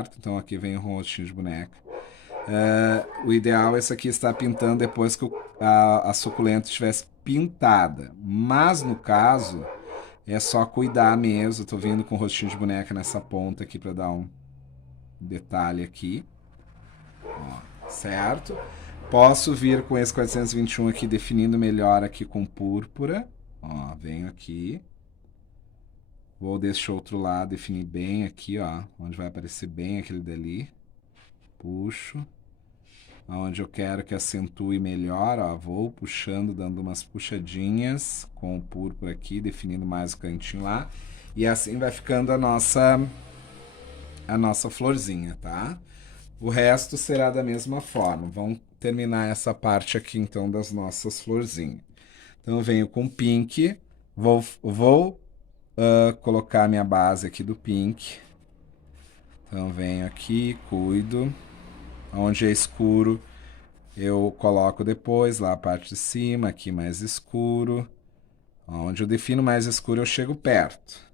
certo? Então aqui vem o rostinho de boneca. O ideal é esse aqui estar pintando depois que a suculenta estivesse pintada. Mas no caso, é só cuidar mesmo. Tô vindo com o rostinho de boneca nessa ponta aqui para dar um detalhe aqui. Ó, certo? Posso vir com esse 421 aqui definindo melhor aqui com púrpura. Ó, venho aqui. Vou deste outro lado definir bem aqui, ó, onde vai aparecer bem aquele dali. Puxo. Onde eu quero que acentue melhor, ó, vou puxando, dando umas puxadinhas com o púrpura aqui, definindo mais o cantinho lá. E assim vai ficando a nossa florzinha, tá? O resto será da mesma forma. Vamos terminar essa parte aqui então das nossas florzinhas. Então eu venho com pink, vou colocar minha base aqui do pink. Então venho aqui, cuido. Onde é escuro eu coloco depois lá a parte de cima, aqui mais escuro. Onde eu defino mais escuro eu chego perto.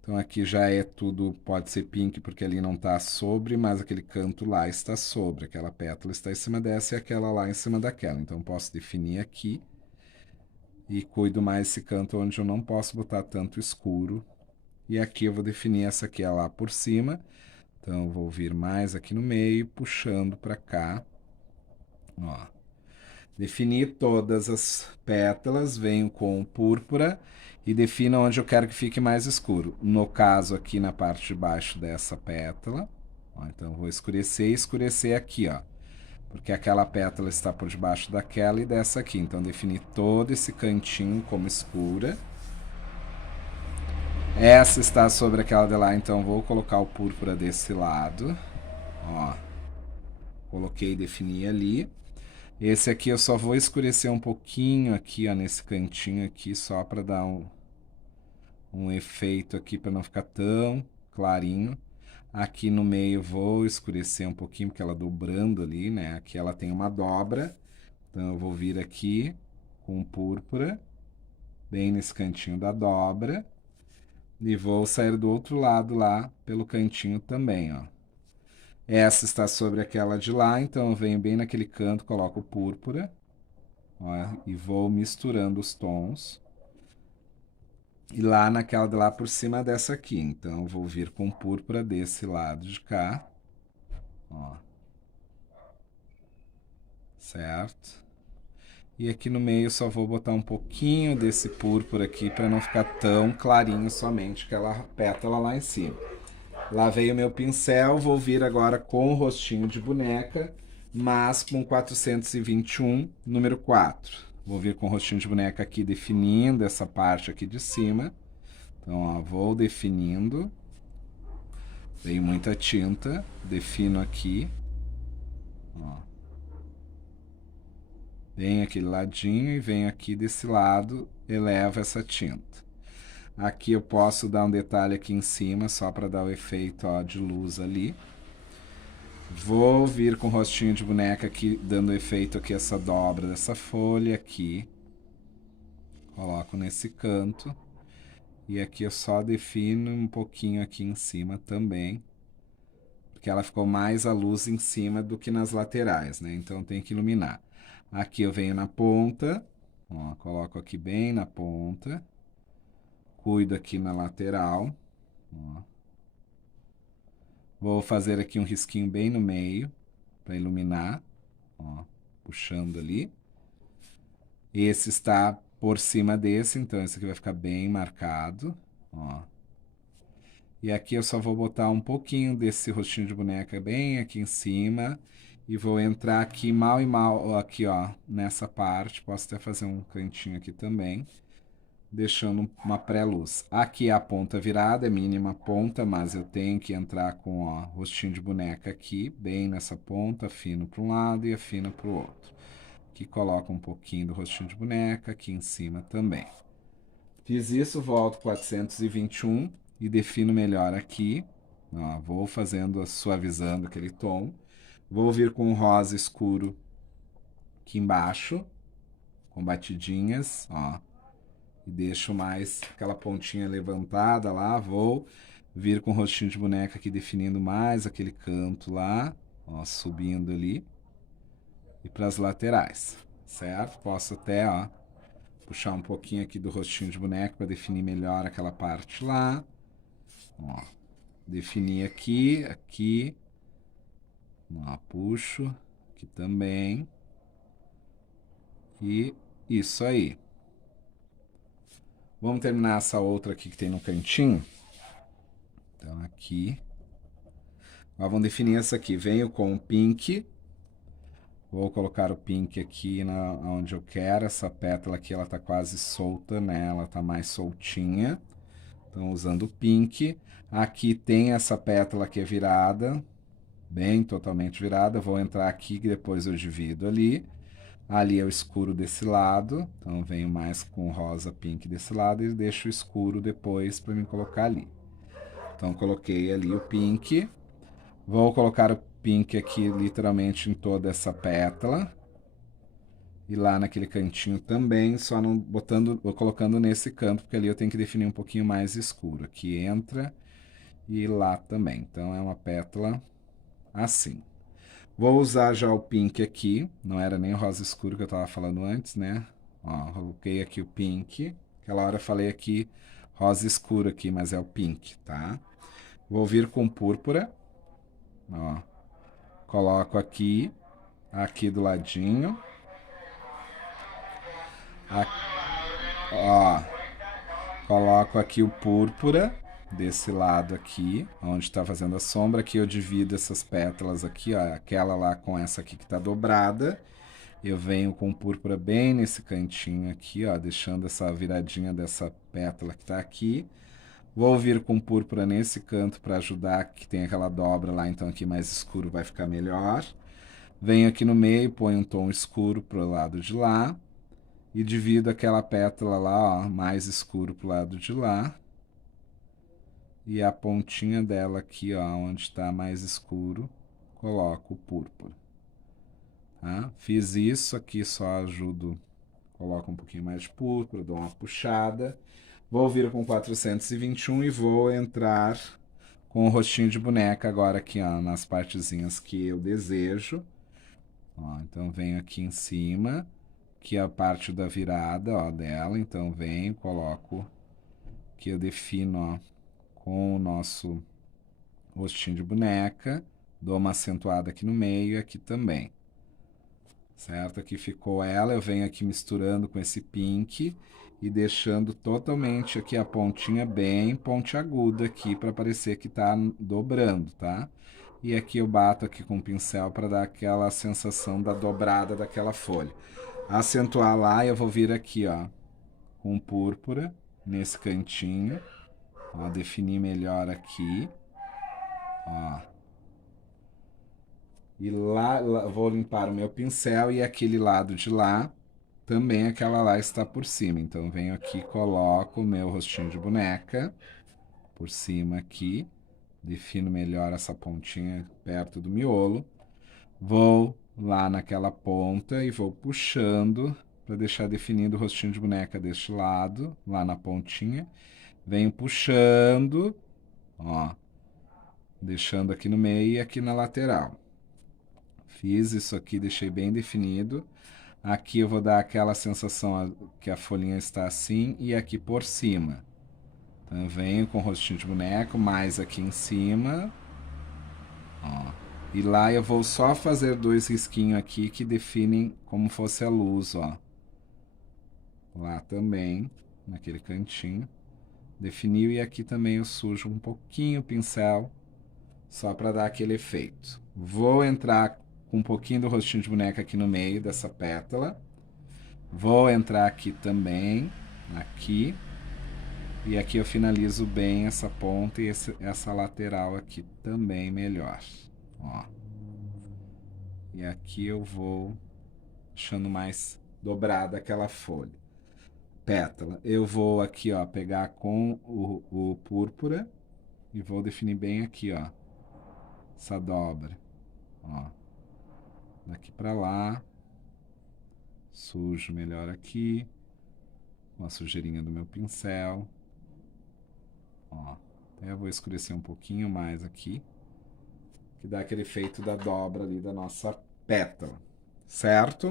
Então aqui já é tudo, pode ser pink porque ali não está sobre, mas aquele canto lá está sobre. Aquela pétala está em cima dessa e aquela lá em cima daquela. Então posso definir aqui e cuido mais esse canto onde eu não posso botar tanto escuro. E aqui eu vou definir essa aqui lá por cima. Então eu vou vir mais aqui no meio, puxando para cá. Ó. Defini todas as pétalas, venho com púrpura e defino onde eu quero que fique mais escuro. No caso, aqui na parte de baixo dessa pétala. Ó, então, vou escurecer e escurecer aqui, ó. Porque aquela pétala está por debaixo daquela e dessa aqui. Então, defini todo esse cantinho como escura. Essa está sobre aquela de lá, então vou colocar o púrpura desse lado. Ó. Coloquei e defini ali. Esse aqui eu só vou escurecer um pouquinho aqui, ó, nesse cantinho aqui, só para dar um efeito aqui, para não ficar tão clarinho. Aqui no meio vou escurecer um pouquinho, porque ela dobrando ali, né? Aqui ela tem uma dobra. Então eu vou vir aqui com púrpura, bem nesse cantinho da dobra. E vou sair do outro lado lá, pelo cantinho também, ó. Essa está sobre aquela de lá, então eu venho bem naquele canto, coloco púrpura, ó, e vou misturando os tons. E lá naquela de lá por cima dessa aqui, então eu vou vir com púrpura desse lado de cá, ó. Certo? E aqui no meio só vou botar um pouquinho desse púrpura aqui para não ficar tão clarinho somente aquela pétala lá em cima. Lavei o meu pincel, vou vir agora com o rostinho de boneca, mas com 421, número 4. Vou vir com o rostinho de boneca aqui definindo essa parte aqui de cima. Então, ó, vou definindo. Veio muita tinta, defino aqui. Ó. Venho aquele ladinho e venho aqui desse lado, elevo essa tinta. Aqui eu posso dar um detalhe aqui em cima, só para dar o efeito, ó, de luz ali. Vou vir com o rostinho de boneca aqui, dando efeito aqui essa dobra dessa folha aqui. Coloco nesse canto. E aqui eu só defino um pouquinho aqui em cima também. Porque ela ficou mais a luz em cima do que nas laterais, né? Então tem que iluminar. Aqui eu venho na ponta. Ó, coloco aqui bem na ponta. Cuido aqui na lateral. Ó. Vou fazer aqui um risquinho bem no meio, para iluminar. Ó, puxando ali. Esse está por cima desse, então esse aqui vai ficar bem marcado. Ó. E aqui eu só vou botar um pouquinho desse rostinho de boneca bem aqui em cima. E vou entrar aqui mal e mal, aqui ó, nessa parte. Posso até fazer um cantinho aqui também, deixando uma pré-luz. Aqui é a ponta virada, é mínima ponta, mas eu tenho que entrar com ó, rostinho de boneca aqui, bem nessa ponta, afino para um lado e afino para o outro. Aqui coloco um pouquinho do rostinho de boneca, aqui em cima também. Fiz isso, volto 421 e defino melhor aqui. Ó, vou fazendo, suavizando aquele tom. Vou vir com o rosa escuro aqui embaixo, com batidinhas, ó. E deixo mais aquela pontinha levantada lá, vou vir com o rostinho de boneca aqui definindo mais aquele canto lá, ó, subindo ali, e para as laterais, certo? Posso até, ó, puxar um pouquinho aqui do rostinho de boneca para definir melhor aquela parte lá, ó, definir aqui, aqui, ó, puxo, aqui também, e isso aí. Vamos terminar essa outra aqui que tem no cantinho. Então aqui. Agora vamos definir essa aqui. Venho com o pink. Vou colocar o pink aqui onde eu quero. Essa pétala aqui ela tá quase solta, né? Ela tá mais soltinha. Então usando o pink. Aqui tem essa pétala que é virada. Bem totalmente virada. Vou entrar aqui que depois eu divido ali. Ali é o escuro desse lado, então venho mais com rosa pink desse lado e deixo o escuro depois para me colocar ali. Então coloquei ali o pink, vou colocar o pink aqui literalmente em toda essa pétala e lá naquele cantinho também, só não colocando nesse canto, porque ali eu tenho que definir um pouquinho mais escuro. Aqui entra e lá também, então é uma pétala assim. Vou usar já o pink aqui, não era nem o rosa escuro que eu estava falando antes, né? Ó, coloquei aqui o pink, aquela hora eu falei aqui rosa escuro aqui, mas é o pink, tá? Vou vir com púrpura, ó, coloco aqui, aqui do ladinho, ó, coloco aqui o púrpura, desse lado aqui, onde está fazendo a sombra, aqui eu divido essas pétalas aqui, ó, aquela lá com essa aqui que está dobrada. Eu venho com púrpura bem nesse cantinho aqui, ó, deixando essa viradinha dessa pétala que tá aqui. Vou vir com púrpura nesse canto para ajudar, que tem aquela dobra lá, então aqui mais escuro vai ficar melhor. Venho aqui no meio, ponho um tom escuro pro lado de lá. E divido aquela pétala lá, ó, mais escuro pro lado de lá. E a pontinha dela aqui, ó, onde está mais escuro, coloco o púrpura. Tá? Fiz isso aqui, só ajudo, coloco um pouquinho mais de púrpura, dou uma puxada. Vou vir com 421 e vou entrar com o rostinho de boneca agora aqui, ó, nas partezinhas que eu desejo. Ó, então venho aqui em cima, que é a parte da virada, ó, dela. Então venho, coloco, que eu defino, ó, com o nosso rostinho de boneca. Dou uma acentuada aqui no meio e aqui também. Certo? Aqui ficou ela, eu venho aqui misturando com esse pink e deixando totalmente aqui a pontinha bem pontiaguda aqui para parecer que tá dobrando, tá? E aqui eu bato aqui com o pincel para dar aquela sensação da dobrada daquela folha. Acentuar lá, eu vou vir aqui, ó, com púrpura nesse cantinho, ó, definir melhor aqui, ó. E lá vou limpar o meu pincel e aquele lado de lá, também aquela lá está por cima. Então venho aqui, coloco o meu rostinho de boneca por cima aqui, defino melhor essa pontinha perto do miolo. Vou lá naquela ponta e vou puxando para deixar definido o rostinho de boneca deste lado, lá na pontinha. Venho puxando, ó, deixando aqui no meio e aqui na lateral. Fiz isso aqui, deixei bem definido. Aqui eu vou dar aquela sensação que a folhinha está assim e aqui por cima. Então eu venho com o rostinho de boneco, mais aqui em cima. Ó. E lá eu vou só fazer dois risquinhos aqui que definem como fosse a luz, ó. Lá também, naquele cantinho. Definiu e aqui também eu sujo um pouquinho o pincel, só para dar aquele efeito. Vou entrar com um pouquinho do rostinho de boneca aqui no meio dessa pétala. Vou entrar aqui também, aqui. E aqui eu finalizo bem essa ponta e essa lateral aqui também melhor. Ó. E aqui eu vou deixando mais dobrada aquela folha. Pétala. Eu vou aqui, ó, pegar com o púrpura e vou definir bem aqui, ó, essa dobra. Ó. Daqui pra lá. Sujo melhor aqui. Com a sujeirinha do meu pincel. Ó. Eu vou escurecer um pouquinho mais aqui, que dá aquele efeito da dobra ali da nossa pétala, certo?